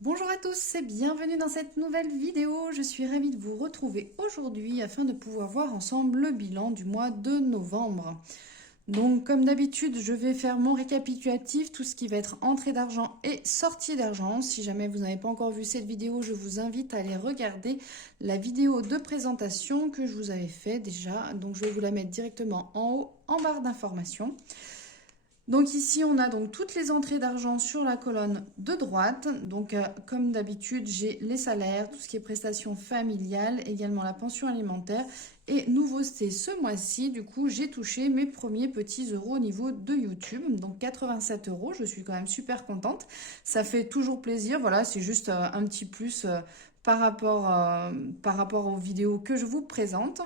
Bonjour à tous et bienvenue dans cette nouvelle vidéo. Je suis ravie de vous retrouver aujourd'hui afin de pouvoir voir ensemble le bilan du mois de novembre. Donc comme d'habitude, je vais faire mon récapitulatif, tout ce qui va être entrée d'argent et sortie d'argent. Si jamais vous n'avez pas encore vu cette vidéo, je vous invite à aller regarder la vidéo de présentation que je vous avais fait déjà. Donc je vais vous la mettre directement en haut en barre d'informations. Donc ici, on a donc toutes les entrées d'argent sur la colonne de droite. Donc comme d'habitude, j'ai les salaires, tout ce qui est prestations familiales, également la pension alimentaire. Et nouveauté ce mois-ci, du coup, j'ai touché mes premiers petits euros au niveau de YouTube. Donc 87 euros, je suis quand même super contente. Ça fait toujours plaisir, voilà, c'est juste un petit plus par rapport aux vidéos que je vous présente.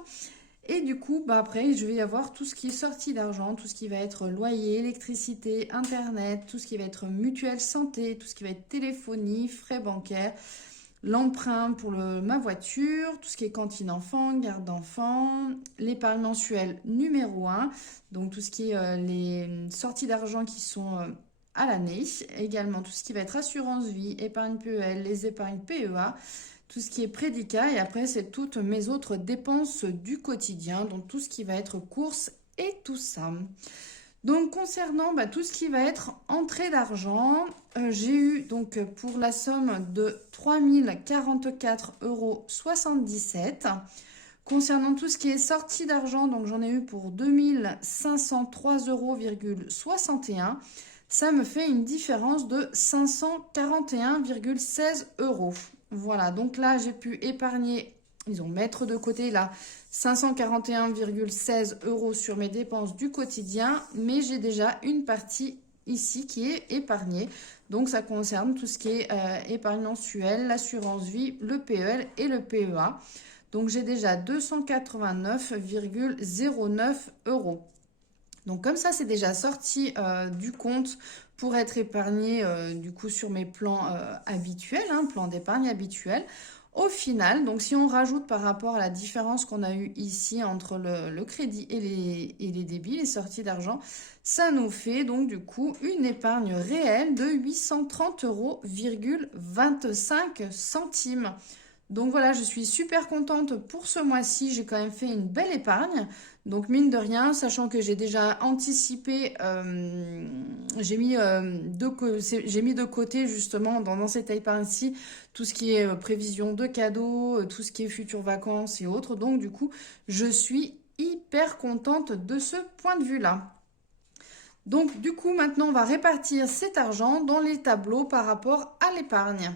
Et du coup, après, je vais y avoir tout ce qui est sortie d'argent, tout ce qui va être loyer, électricité, internet, tout ce qui va être mutuelle santé, tout ce qui va être téléphonie, frais bancaires, l'emprunt pour ma voiture, tout ce qui est cantine enfant, garde d'enfants, l'épargne mensuelle numéro un, donc tout ce qui est les sorties d'argent qui sont à l'année, également tout ce qui va être assurance vie, épargne PEL, les épargnes PEA, tout ce qui est prédicat et après c'est toutes mes autres dépenses du quotidien, donc tout ce qui va être courses et tout ça. Donc concernant tout ce qui va être entrée d'argent, j'ai eu donc pour la somme de 3044,77 €. Concernant tout ce qui est sortie d'argent, donc j'en ai eu pour 2503,61 €. Ça me fait une différence de 541,16 €. Voilà, donc là j'ai pu épargner, ils ont mettre de côté là 541,16 € sur mes dépenses du quotidien, mais j'ai déjà une partie ici qui est épargnée. Donc ça concerne tout ce qui est épargne mensuelle, l'assurance vie, le PEL et le PEA. Donc j'ai déjà 289,09 €. Donc comme ça, c'est déjà sorti du compte pour être épargné du coup sur mes plans habituels, plans d'épargne habituels. Au final, donc si on rajoute par rapport à la différence qu'on a eue ici entre le crédit et les débits, les sorties d'argent, ça nous fait donc du coup une épargne réelle de 830,25 €. Donc voilà, je suis super contente pour ce mois-ci. J'ai quand même fait une belle épargne. Donc mine de rien, sachant que j'ai déjà anticipé, j'ai mis de côté justement dans cette épargne-ci tout ce qui est prévision de cadeaux, tout ce qui est futures vacances et autres. Donc du coup, je suis hyper contente de ce point de vue-là. Donc du coup, maintenant, on va répartir cet argent dans les tableaux par rapport à l'épargne.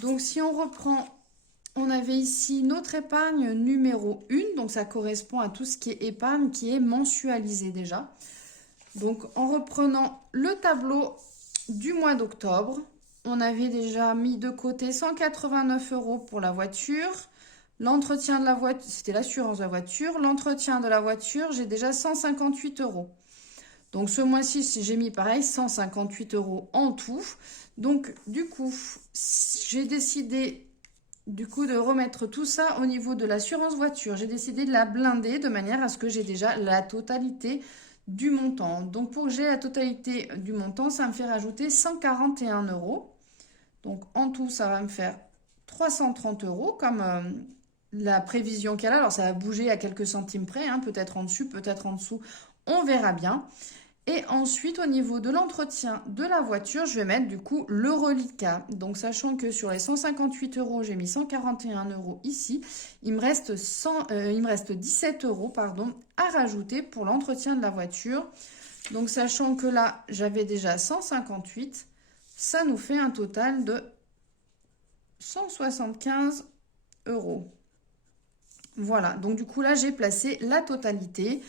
Donc si on reprend, on avait ici notre épargne numéro 1, donc ça correspond à tout ce qui est épargne qui est mensualisé déjà. Donc en reprenant le tableau du mois d'octobre, on avait déjà mis de côté 189 € pour la voiture. L'entretien de la voiture, c'était l'assurance de la voiture. L'entretien de la voiture, j'ai déjà 158 €. Donc ce mois-ci, j'ai mis pareil 158 € en tout. Donc du coup, j'ai décidé de remettre tout ça au niveau de l'assurance voiture. J'ai décidé de la blinder de manière à ce que j'ai déjà la totalité du montant. Donc pour que j'ai la totalité du montant, ça me fait rajouter 141 €. Donc en tout, ça va me faire 330 € comme la prévision qu'elle a. Alors ça va bouger à quelques centimes près, peut-être en dessus, peut-être en dessous. On verra bien. Et ensuite, au niveau de l'entretien de la voiture, je vais mettre du coup le reliquat. Donc, sachant que sur les 158 €, j'ai mis 141 € ici, il me reste 17 € à rajouter pour l'entretien de la voiture. Donc, sachant que là, j'avais déjà 158, ça nous fait un total de 175 €. Voilà, donc du coup là, j'ai placé la totalité.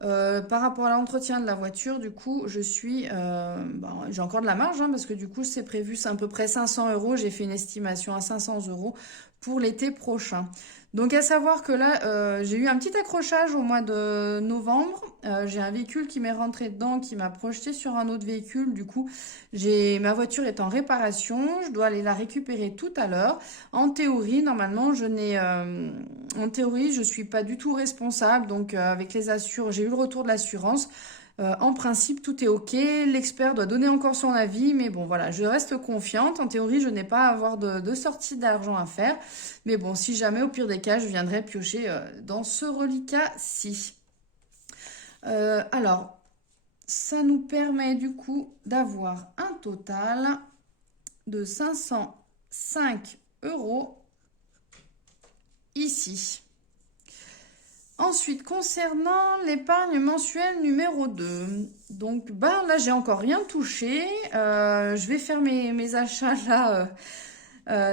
Par rapport à l'entretien de la voiture, du coup, j'ai encore de la marge parce que du coup, c'est prévu, c'est à peu près 500 €. J'ai fait une estimation à 500 € pour l'été prochain. Donc, à savoir que là, j'ai eu un petit accrochage au mois de novembre. J'ai un véhicule qui m'est rentré dedans, qui m'a projeté sur un autre véhicule. Du coup, ma voiture est en réparation. Je dois aller la récupérer tout à l'heure. En théorie, normalement, en théorie, je suis pas du tout responsable. Donc, avec les assurances, j'ai eu le retour de l'assurance. En principe, tout est OK. L'expert doit donner encore son avis. Mais bon, voilà, je reste confiante. En théorie, je n'ai pas à avoir de sortie d'argent à faire. Mais bon, si jamais, au pire des cas, je viendrai piocher dans ce reliquat-ci. Alors, ça nous permet du coup d'avoir un total de 505 € ici. Ensuite, concernant l'épargne mensuelle numéro 2, donc là, j'ai encore rien touché. Je vais faire mes achats là,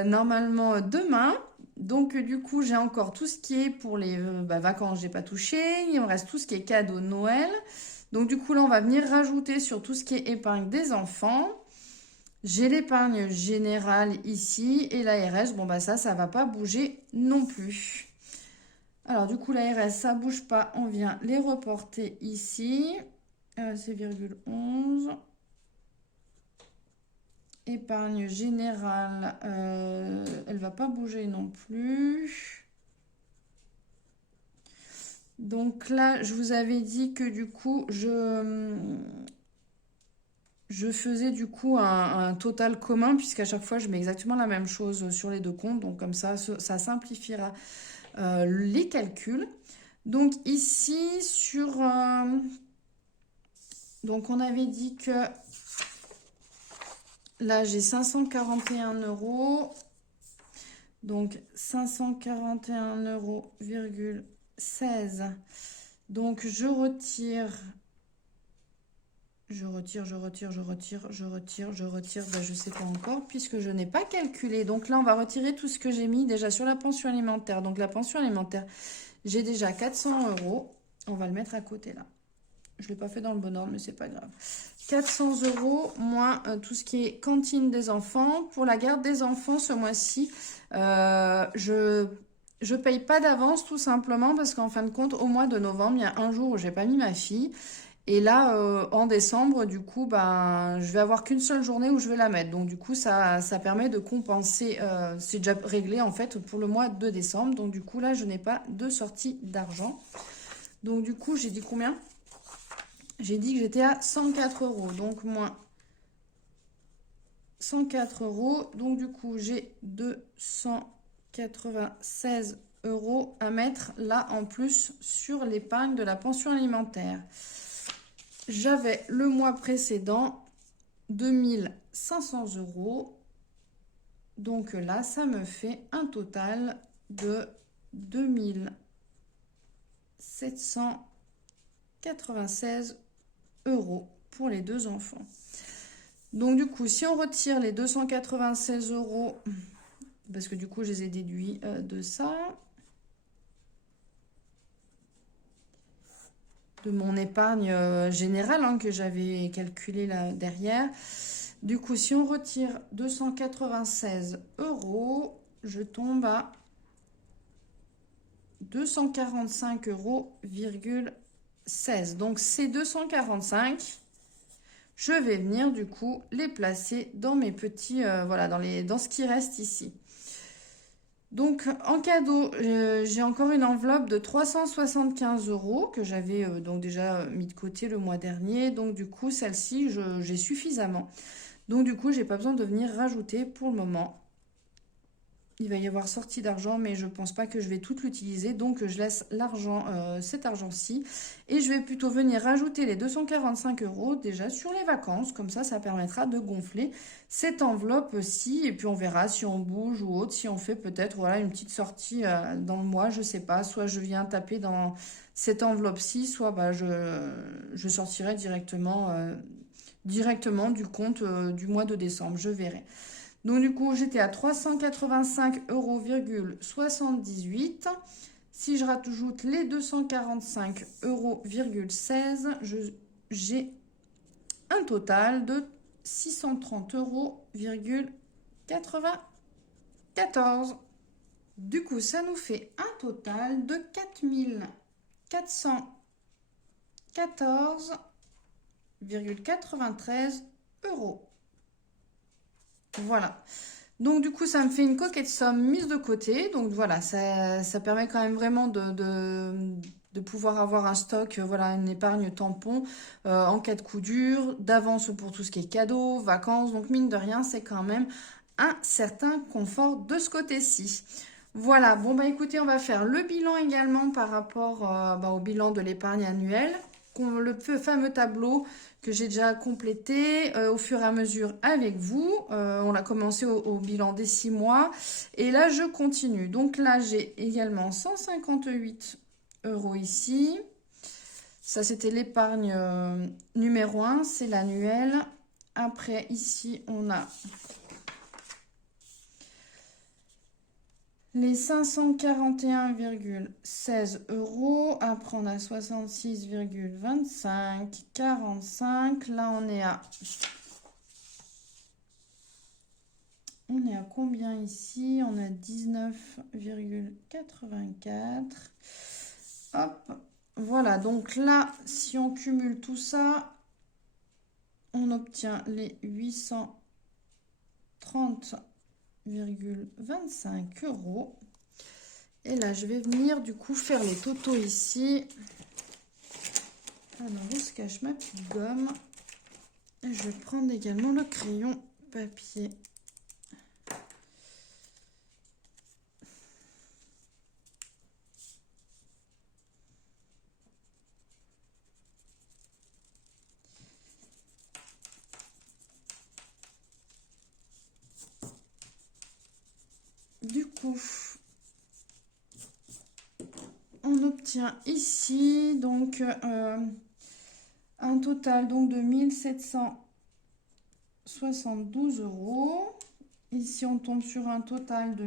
normalement demain. Donc, du coup, j'ai encore tout ce qui est pour les vacances, j'ai pas touché. Il me reste tout ce qui est cadeau de Noël. Donc, du coup, là, on va venir rajouter sur tout ce qui est épargne des enfants. J'ai l'épargne générale ici et l'ARS. Bon, ça va pas bouger non plus. Alors, du coup, l'ARS, ça bouge pas. On vient les reporter ici. C'est virgule 11. Épargne générale, elle va pas bouger non plus. Donc là, je vous avais dit que du coup, je faisais du coup un total commun, puisqu'à chaque fois, je mets exactement la même chose sur les deux comptes. Donc comme ça simplifiera les calculs. Donc ici, donc on avait dit que là, j'ai 541 €. Donc 541,16 €. Donc je retire. Je sais pas encore puisque je n'ai pas calculé. Donc là, on va retirer tout ce que j'ai mis déjà sur la pension alimentaire. Donc la pension alimentaire, j'ai déjà 400 €. On va le mettre à côté là. Je ne l'ai pas fait dans le bon ordre, mais c'est pas grave. 400 € moins tout ce qui est cantine des enfants. Pour la garde des enfants, ce mois-ci, je paye pas d'avance tout simplement parce qu'en fin de compte, au mois de novembre, il y a un jour où j'ai pas mis ma fille. Et là, en décembre, du coup, je vais avoir qu'une seule journée où je vais la mettre. Donc, du coup, ça permet de compenser. C'est déjà réglé, en fait, pour le mois de décembre. Donc, du coup, là, je n'ai pas de sortie d'argent. Donc, du coup, j'ai dit combien? J'ai dit que j'étais à 104 €. Donc, moins 104 €. Donc, du coup, j'ai 296 € à mettre là en plus sur l'épargne de la pension alimentaire. J'avais le mois précédent 2500 €. Donc là, ça me fait un total de 2796 € pour les deux enfants. Donc du coup, si on retire les 296 €, parce que du coup, je les ai déduits de ça, de mon épargne générale que j'avais calculé là derrière. Du coup, si on retire 296 €, je tombe à 245,16 €. Donc ces 245, je vais venir du coup les placer dans mes petits, voilà, dans ce qui reste ici. Donc en cadeau, j'ai encore une enveloppe de 375 € que j'avais donc déjà mis de côté le mois dernier. Donc du coup, celle-ci, j'ai suffisamment. Donc du coup, j'ai pas besoin de venir rajouter pour le moment. Il va y avoir sortie d'argent, mais je pense pas que je vais tout l'utiliser. Donc je laisse l'argent, cet argent-ci. Et je vais plutôt venir rajouter les 245 € déjà sur les vacances. Comme ça permettra de gonfler cette enveloppe-ci. Et puis on verra si on bouge ou autre. Si on fait peut-être voilà, une petite sortie dans le mois, je sais pas. Soit je viens taper dans cette enveloppe-ci, soit je sortirai directement du compte du mois de décembre. Je verrai. Donc du coup, j'étais à 385,78 €. Si je rajoute les 245,16 €, j'ai un total de 630,94 €. Du coup, ça nous fait un total de 4414,93 €. Voilà. Donc du coup, ça me fait une coquette somme mise de côté. Donc voilà, ça permet quand même vraiment de pouvoir avoir un stock, voilà, une épargne tampon en cas de coup dur, d'avance pour tout ce qui est cadeaux, vacances. Donc mine de rien, c'est quand même un certain confort de ce côté-ci. Voilà, bon bah écoutez, on va faire le bilan également par rapport au bilan de l'épargne annuelle. Le fameux tableau que j'ai déjà complété au fur et à mesure avec vous. On a commencé au bilan des 6 mois. Et là, je continue. Donc là, j'ai également 158 € ici. Ça, c'était l'épargne numéro 1, c'est l'annuel. Après, ici, on a les 541,16 €. Après, on a 66,25, 45. Là, on est à combien ici? On a 19,84. Hop. Voilà, donc là, si on cumule tout ça, on obtient les 830,25 €. Et là, je vais venir du coup faire les totaux ici. Alors, où se cache ma petite gomme? Et je vais prendre également le crayon papier. Du coup, on obtient ici donc un total donc de 1772 €. Ici, on tombe sur un total de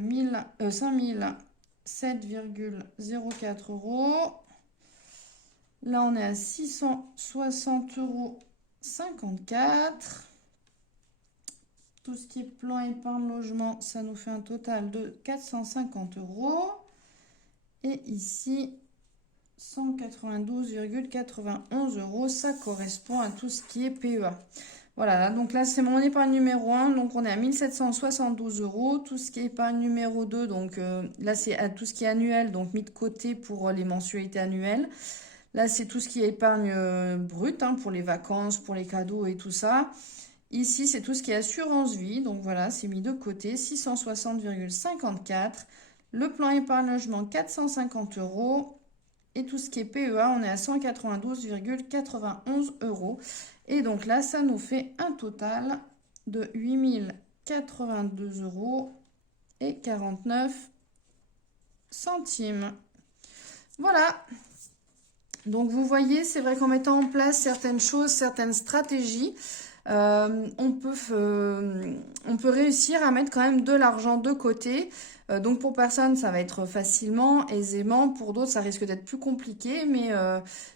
5007,04 €. Là, on est à 660,54 €. Tout ce qui est plan épargne logement, ça nous fait un total de 450 €. Et ici, 192,91 €. Ça correspond à tout ce qui est PEA. Voilà, donc là, c'est mon épargne numéro 1. Donc, on est à 1772 €. Tout ce qui est épargne numéro 2, donc là, c'est tout ce qui est annuel, donc mis de côté pour les mensualités annuelles. Là, c'est tout ce qui est épargne brute pour les vacances, pour les cadeaux et tout ça. Ici, c'est tout ce qui est assurance vie. Donc voilà, c'est mis de côté, 660,54 €. Le plan épargne logement, 450 €. Et tout ce qui est PEA, on est à 192,91 €. Et donc là, ça nous fait un total de 8082 € et 49 centimes. Voilà. Donc vous voyez, c'est vrai qu'en mettant en place certaines choses, certaines stratégies, on peut réussir à mettre quand même de l'argent de côté. Donc pour personne, ça va être facilement, aisément. Pour d'autres, ça risque d'être plus compliqué. Mais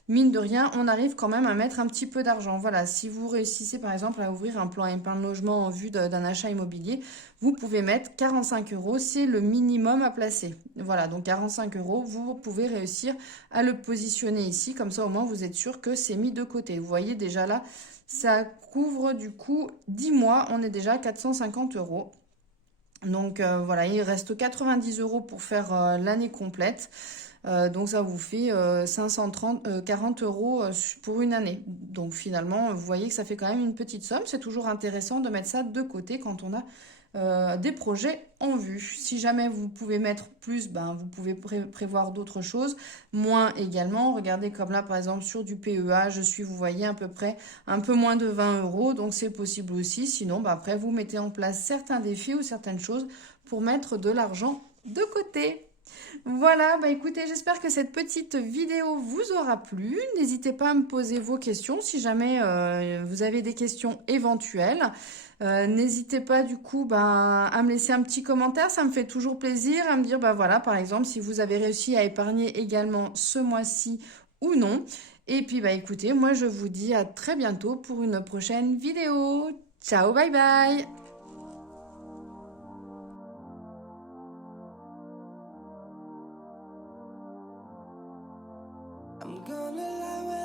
mine de rien, on arrive quand même à mettre un petit peu d'argent. Voilà, si vous réussissez par exemple à ouvrir un plan épargne logement en vue d'un achat immobilier, vous pouvez mettre 45 €. C'est le minimum à placer. Voilà, donc 45 €, vous pouvez réussir à le positionner ici. Comme ça, au moins, vous êtes sûr que c'est mis de côté. Vous voyez déjà là, ça couvre du coup 10 mois, on est déjà à 450 €. Donc voilà, il reste 90 € pour faire l'année complète. Donc ça vous fait 40 € pour une année. Donc finalement, vous voyez que ça fait quand même une petite somme. C'est toujours intéressant de mettre ça de côté quand on a des projets en vue. Si jamais vous pouvez mettre plus, ben, vous pouvez prévoir d'autres choses. Moins également, regardez comme là par exemple sur du PEA, vous voyez à peu près un peu moins de 20 €. Donc c'est possible aussi. Sinon, ben, après vous mettez en place certains défis ou certaines choses pour mettre de l'argent de côté. Voilà, bah écoutez, j'espère que cette petite vidéo vous aura plu. N'hésitez pas à me poser vos questions si jamais vous avez des questions éventuelles. N'hésitez pas du coup à me laisser un petit commentaire, ça me fait toujours plaisir à me dire, bah voilà, par exemple, si vous avez réussi à épargner également ce mois-ci ou non. Et puis bah écoutez, moi je vous dis à très bientôt pour une prochaine vidéo. Ciao, bye bye! I'm gonna lie when